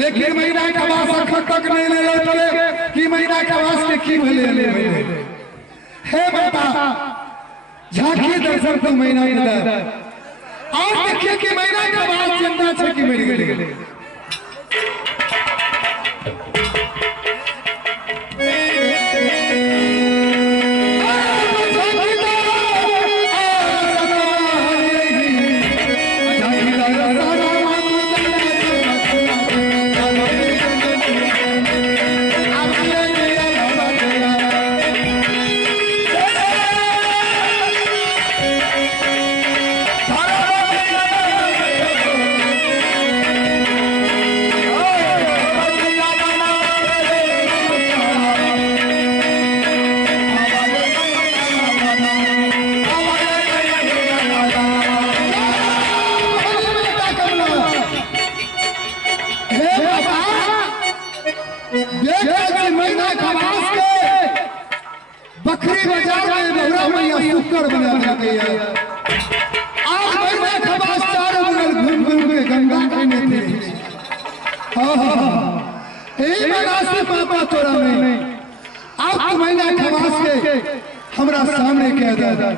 लेकिन महीना का वास तक नहीं ले लेते कि महीना का वास के की ले हे बेटा झांकी दर्शन तो महीना के दर आज देखिए कि महीना का वास जिंदा छे कि मर गेले बकरी बाजार में बहुरा मैया शुक्र बना गई है आज महीना का वास चारों बगल घूम घूम के गंगा कहने थे यही मनासे पापा तोरा में आज महीना का वास के हमरा सामने कह दे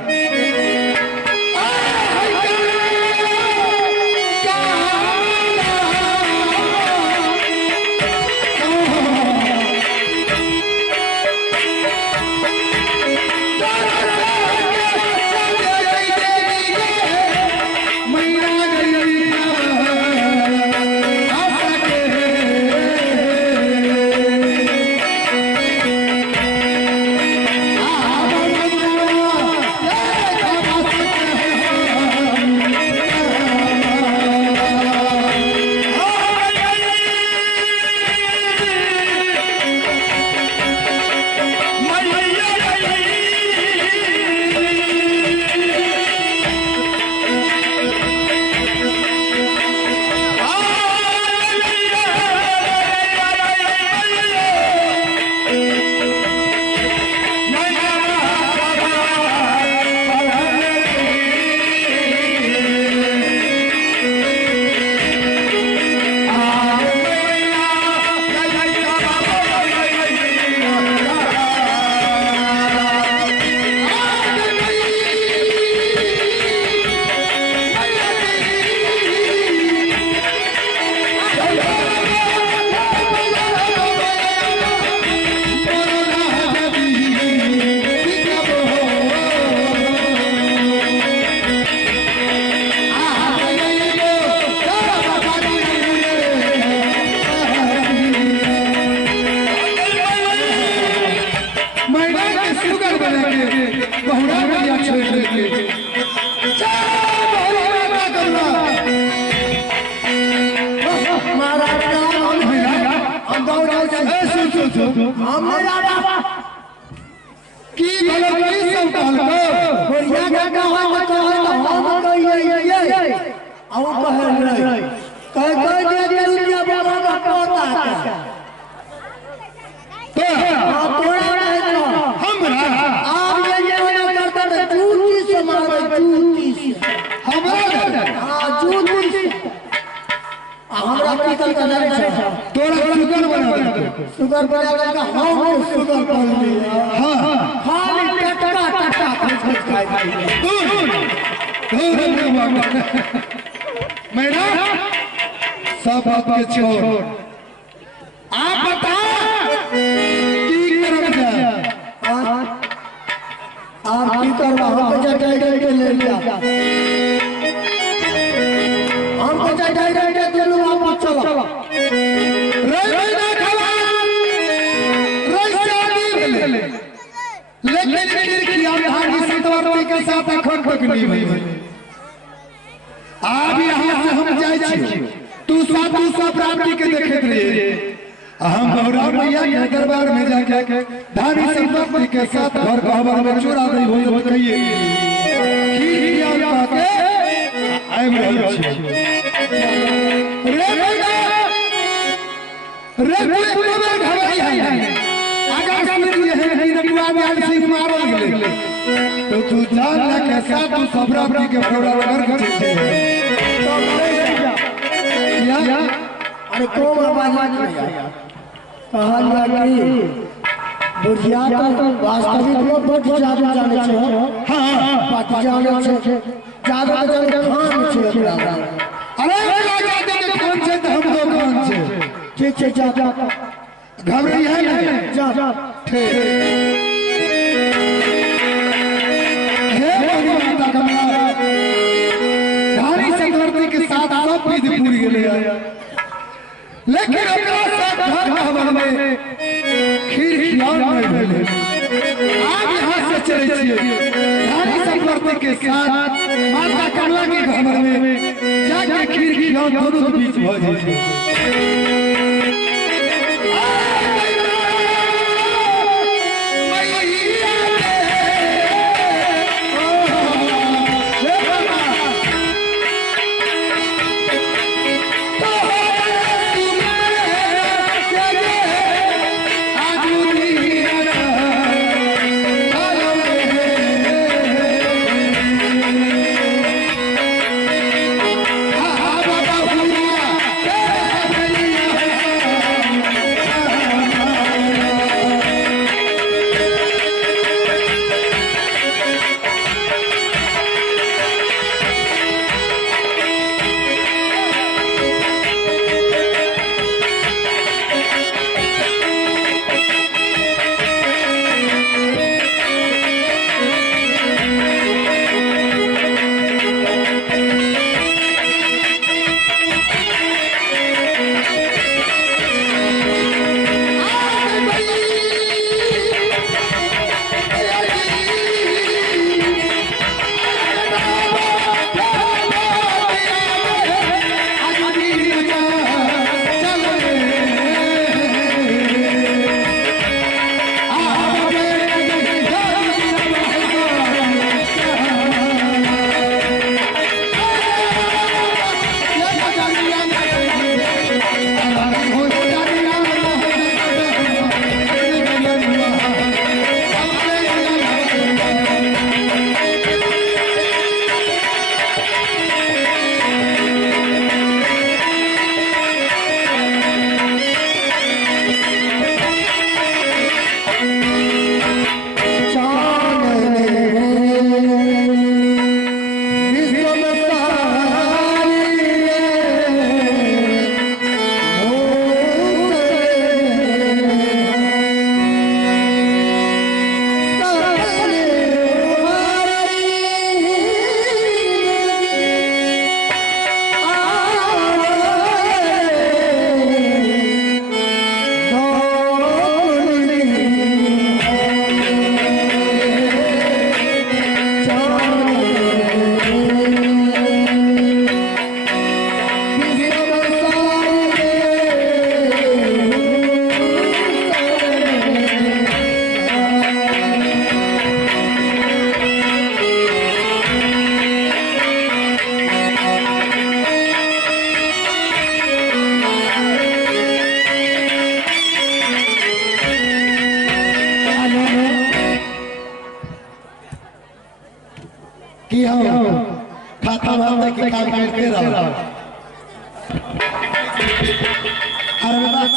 सब बात के छोड़ आप बता की करब आप की करवा हम जटाई के ले लिया हम जटाई के चलो वापस चलो रे खवा रे लेकिन खिड़कियां धागी सतवर्ती के साथ अखन पकड़ी हुई अब यहाँ से हम जाए छी तू सब प्राप्ति के देखते रहिए हम बहुरा मैया के दरबार में जाके धारी संपत्ति के साथ घर गहबर में चोरा गई हो कहिए खिड़कियां पाके आइम रहल छी रे बेटा रे बेटा घबराई है आकाश में ये है रटुआ में सिंह मारल गेले तो तू जान ले के साथ तू सब प्राप्ति के फोड़ा कर अरे कौन आवाज नहीं कहा कि बुढ़िया तो वास्तविक में बहुत ज्यादा जाने छे हां बाकी जाने छे ज्यादा जाने खान छे अरे जाने के कौन छे तो हम लोग कौन छे ठीक छे जा घबराई है नहीं जा ठीक हे माता कमला धारी संवर्ती के साथ सब विधि पूरी गेले लेकिन अपना साथ घर भवन में खीर खिलान नहीं भेले आज यहाँ से चले छिए धारी संवर्ती के साथ माता कमला के घर में जाके खीर खिलान दोनों के बीच हो जाए कि हम खाता वाला के काम करते रहो अरे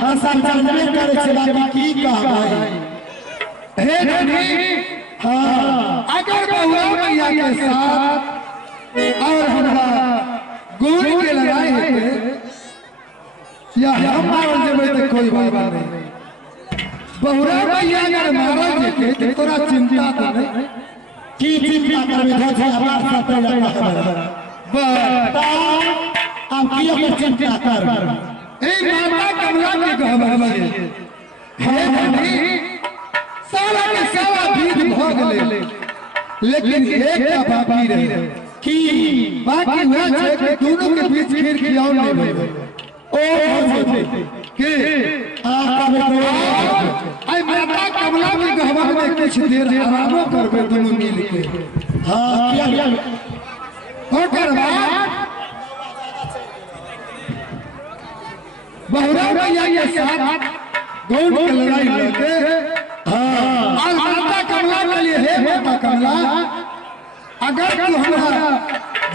हम सब जानबे करे छे बाकी की कहबै हे धनी हाँ अगर बहुरा मैया के साथ और हमरा गुण के लड़ाई है या हम मारल जेबै तो कोई बात नहीं बहुरा मैया अगर मारल जेते तो तोरा चिंता तो नहीं की चिंता करबे धोछे हमार साथ लगा बस अब की चिंता कर ए माता कमला के कहबै हे धनी सारा के सारा बीत भ गेलै लेकिन एक का बाकी रहे की बाकी हुआ छै कि दोनों के बीच खीर खिलाओ नहीं भेलै ओ होते के आई माता कमला के गहवा में कुछ देर आरामो करबे दोनों मिल के हां किया ओकर बाद बहुरा मैया के साथ गौड़ के लड़ाई लेके और माता कमला के लिए हे माता कमला अगर तू हमरा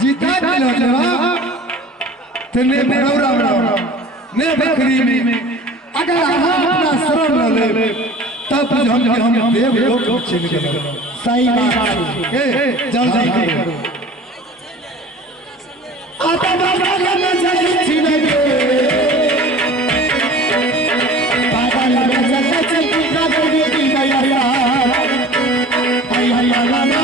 जीता दिलो जवा तने बनौरा ने बकरी में अगर हम अपना शरण ले तब हम देव लोक छिन गेल सही बात ए जल्दी करो आता बाबा में जल्दी छिन गे बाबा में जल्दी चल का दे दी गया आई आई ला ला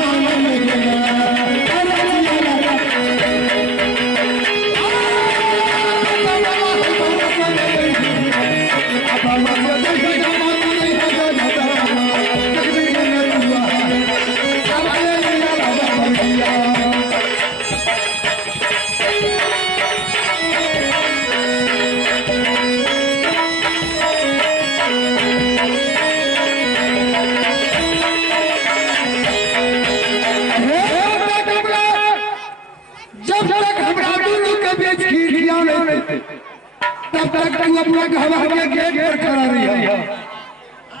तब तक तू अपना गहवा के गेट पर खड़ा रही है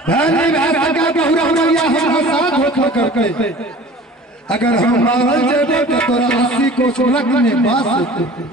धनी भाषा का बहुरा मैया हमरा साथ होकर करके अगर हम मारल जेबे तो तोरा 80 को सुलग में बास होते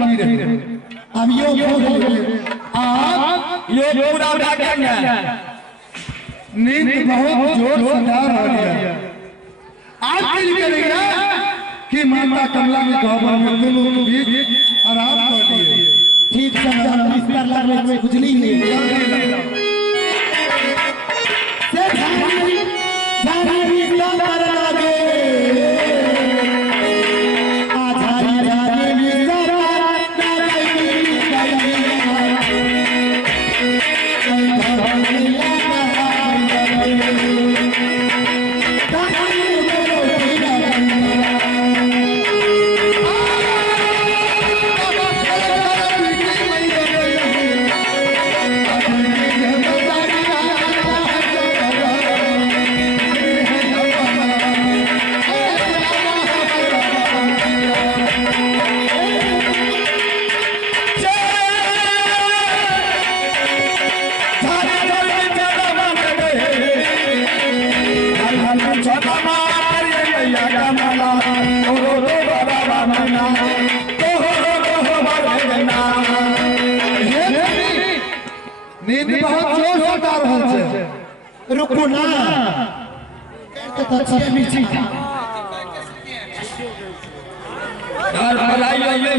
बाकी रहे अब यो आप ये पूरा भागेंगे नींद बहुत जोर से आ रही है आज दिल करेगा कि माता कमला के गहबर में दोनों बीच आराम कर लिए ठीक से बिस्तर लगने कुछ नहीं है से झाड़ी नंबर लगे आधारी झाड़ी बिस्तर नींद बहुत जोर से आ रहल छै रुको ना तो नीचे घर पढ़ाई ले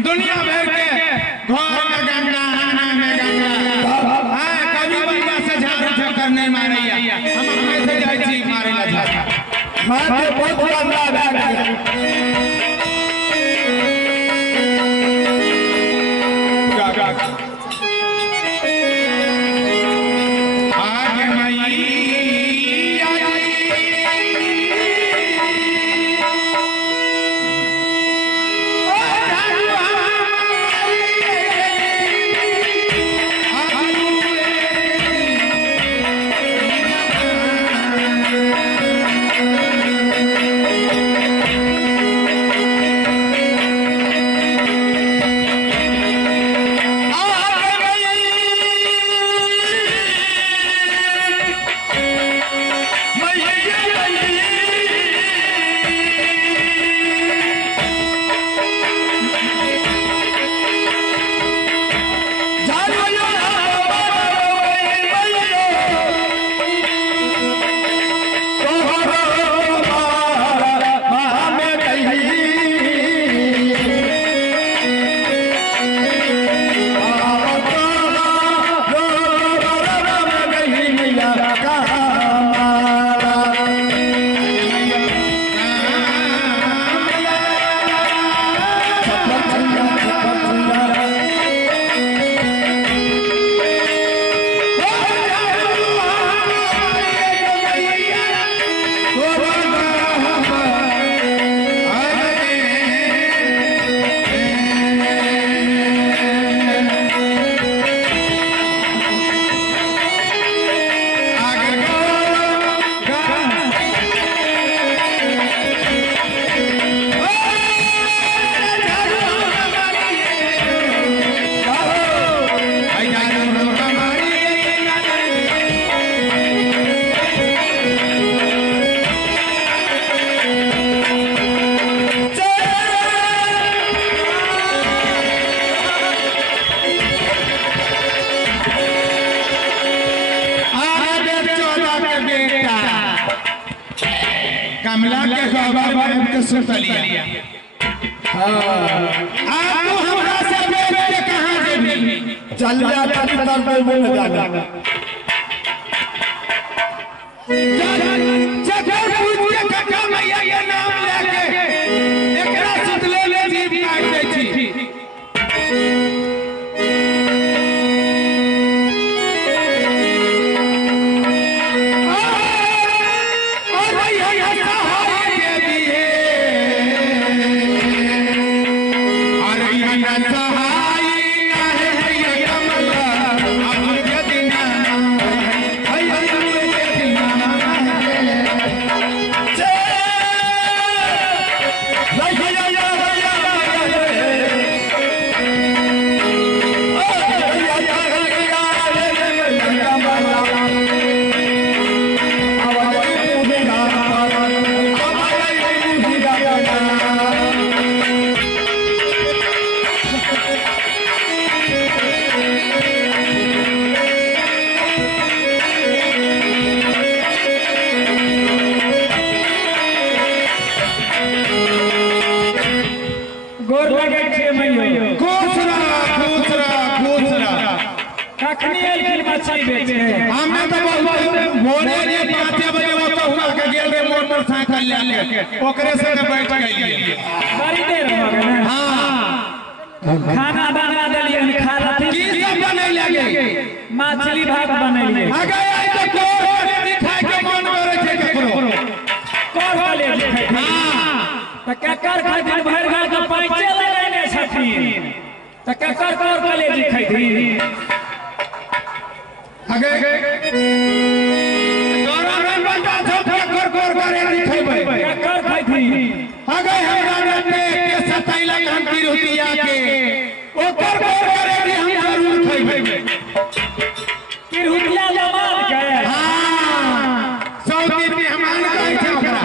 दुनिया भर के घर में गंगा आना में गंगा कभी बंदा से झाड़ करने मारे हम कैसे जाय छी मारे ला झाड़ मारे बहुत गंदा कमला के गोबर में के सुतलिया आप तो हमरा से बेच के कहां जेबी चल जा तर पे बोल जाना जगह पूछ के काका मैया के नाम लेके एकरा सुतले ले जीव काट दे छी ओकरे से बैठ गई बड़ी देर हो गई ना हां खाना बना देलिए खाना की सब बनै लगे मछली भात बनैलिए आगे आई तो कोर खाए के मन करे छै ककरो कोर वाले खाए हां त ककर खाए दिन भर घर के पैसे लेने छथिन त ककर कोर वाले जी खाइथिन आगे गौरव बंदा सब कोर करे दिखेबै ककर खाइथिन आगे हमरा ने के 27 लाख हम की रुपया के ओकर कोर करे भी हम जरूर खइबै कि रुपया जमाल के हां 100 दिन में हमान कहै छै ओकरा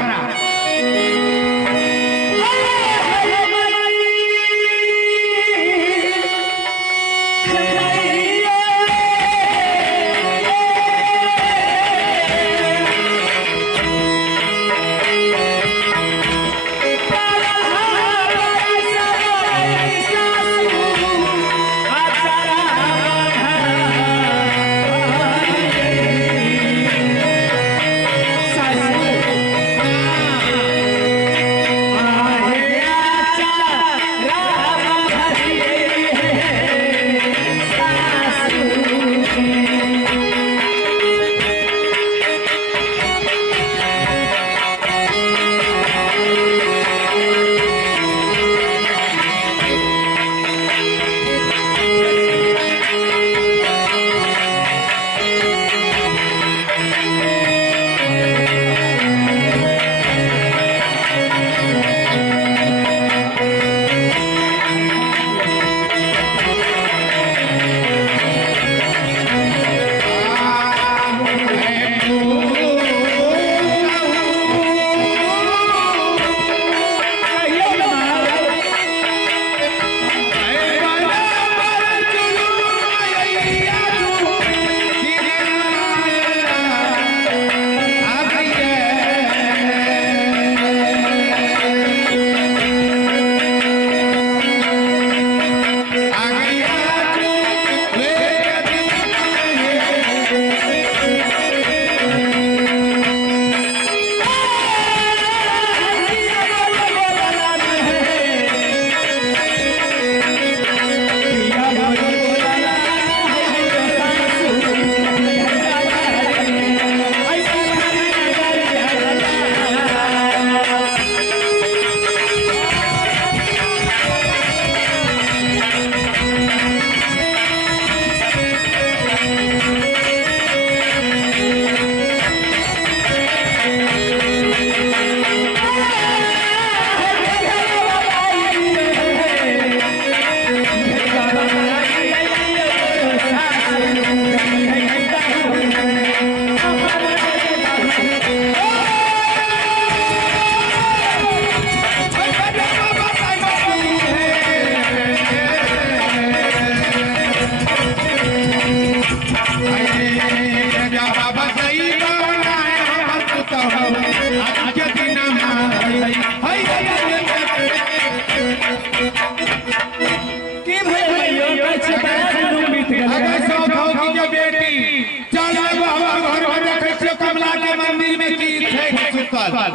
सुतल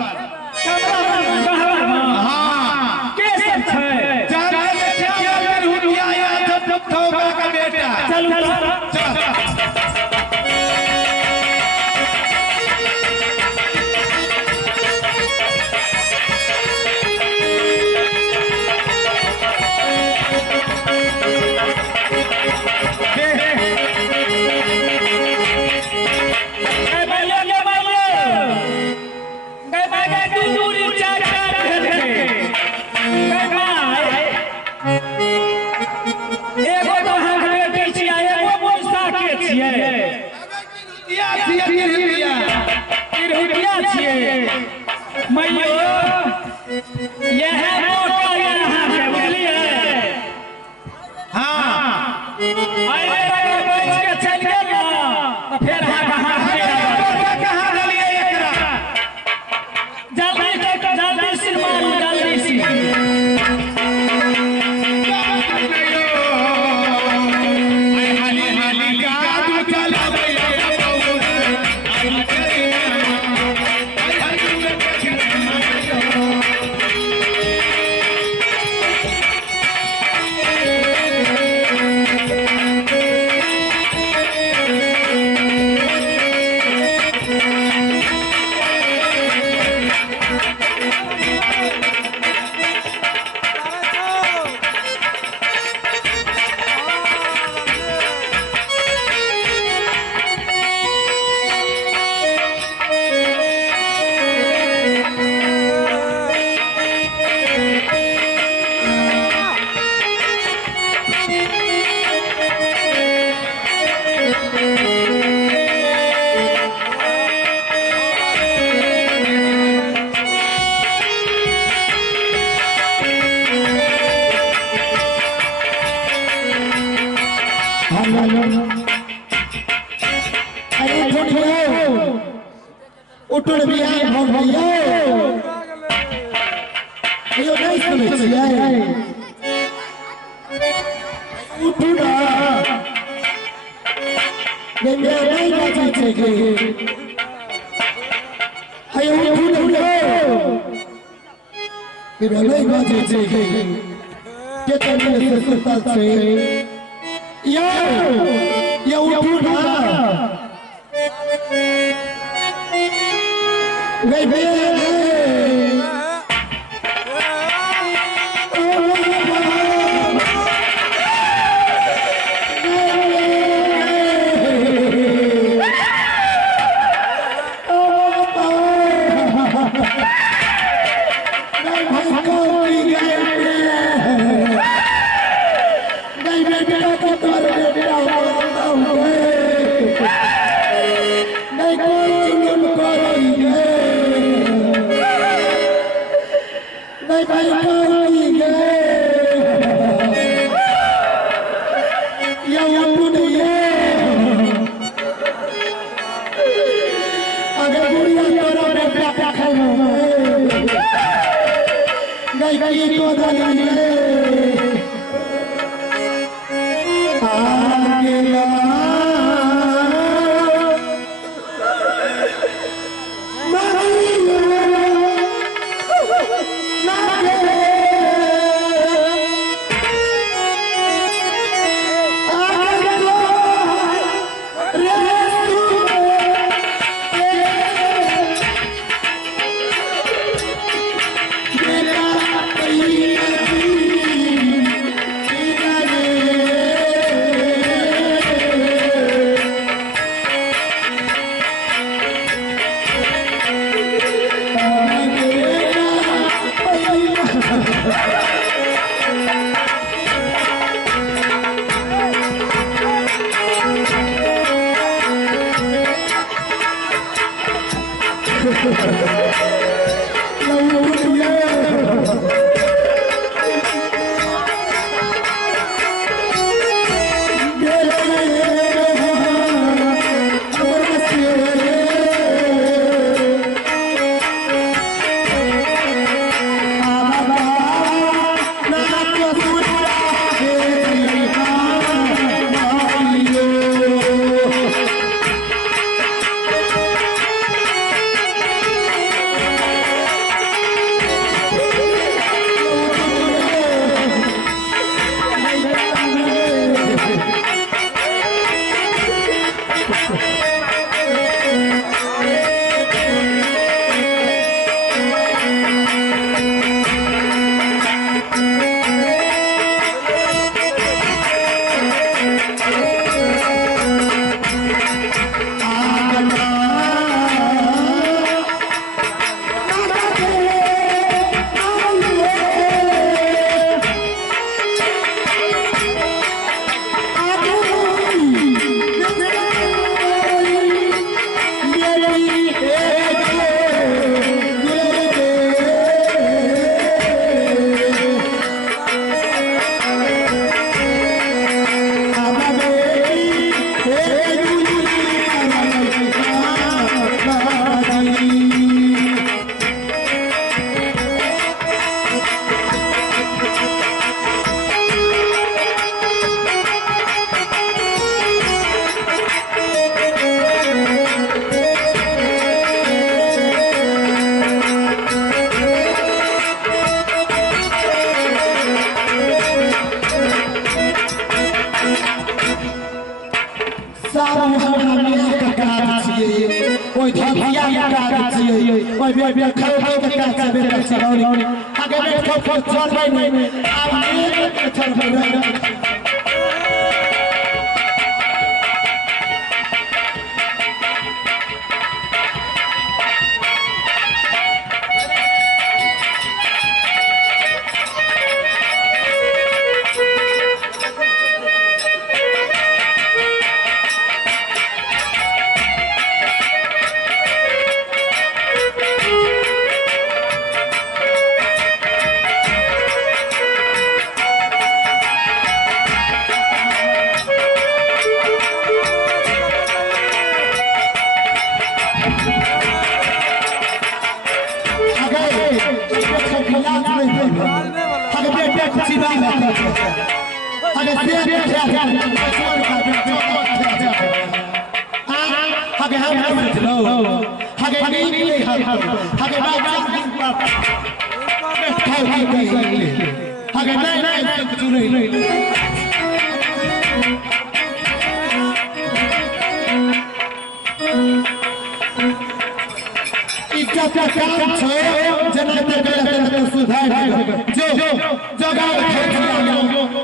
कमरा में हाँ के सब छै जाने में क्या बेर हुटिया या जब थोबा का बेटा चलू उठुन बिहार भग भइयो यो नहीं सुनै छियै उठुन बेबे नहीं बाजै छै गे आयो उठुन बेबे नहीं बाजै छै गे के तने से सुतल छै यो उठुन Baby,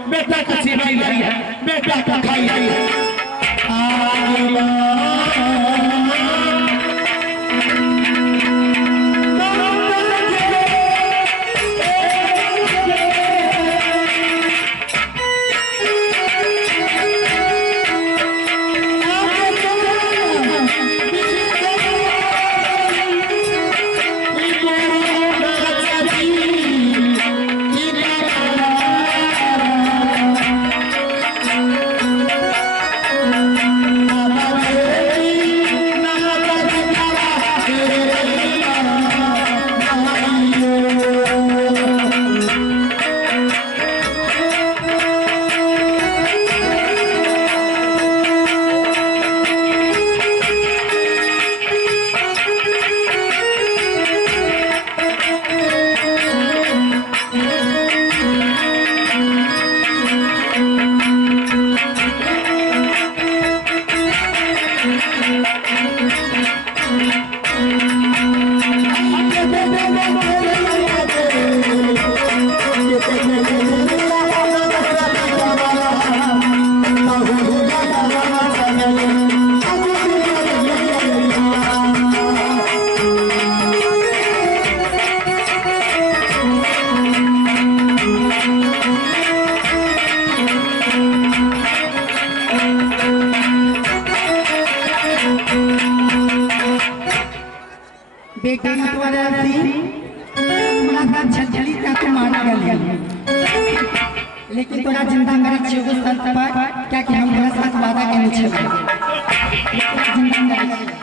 बेटा का बेटा का खाई बेटा तुम्हारे छलछली का तुम मारा गया लेकिन तोरा जिंदा मेरा छेगो संत पर क्या कि हम तोरा साथ वादा करने छे जिंदा मेरा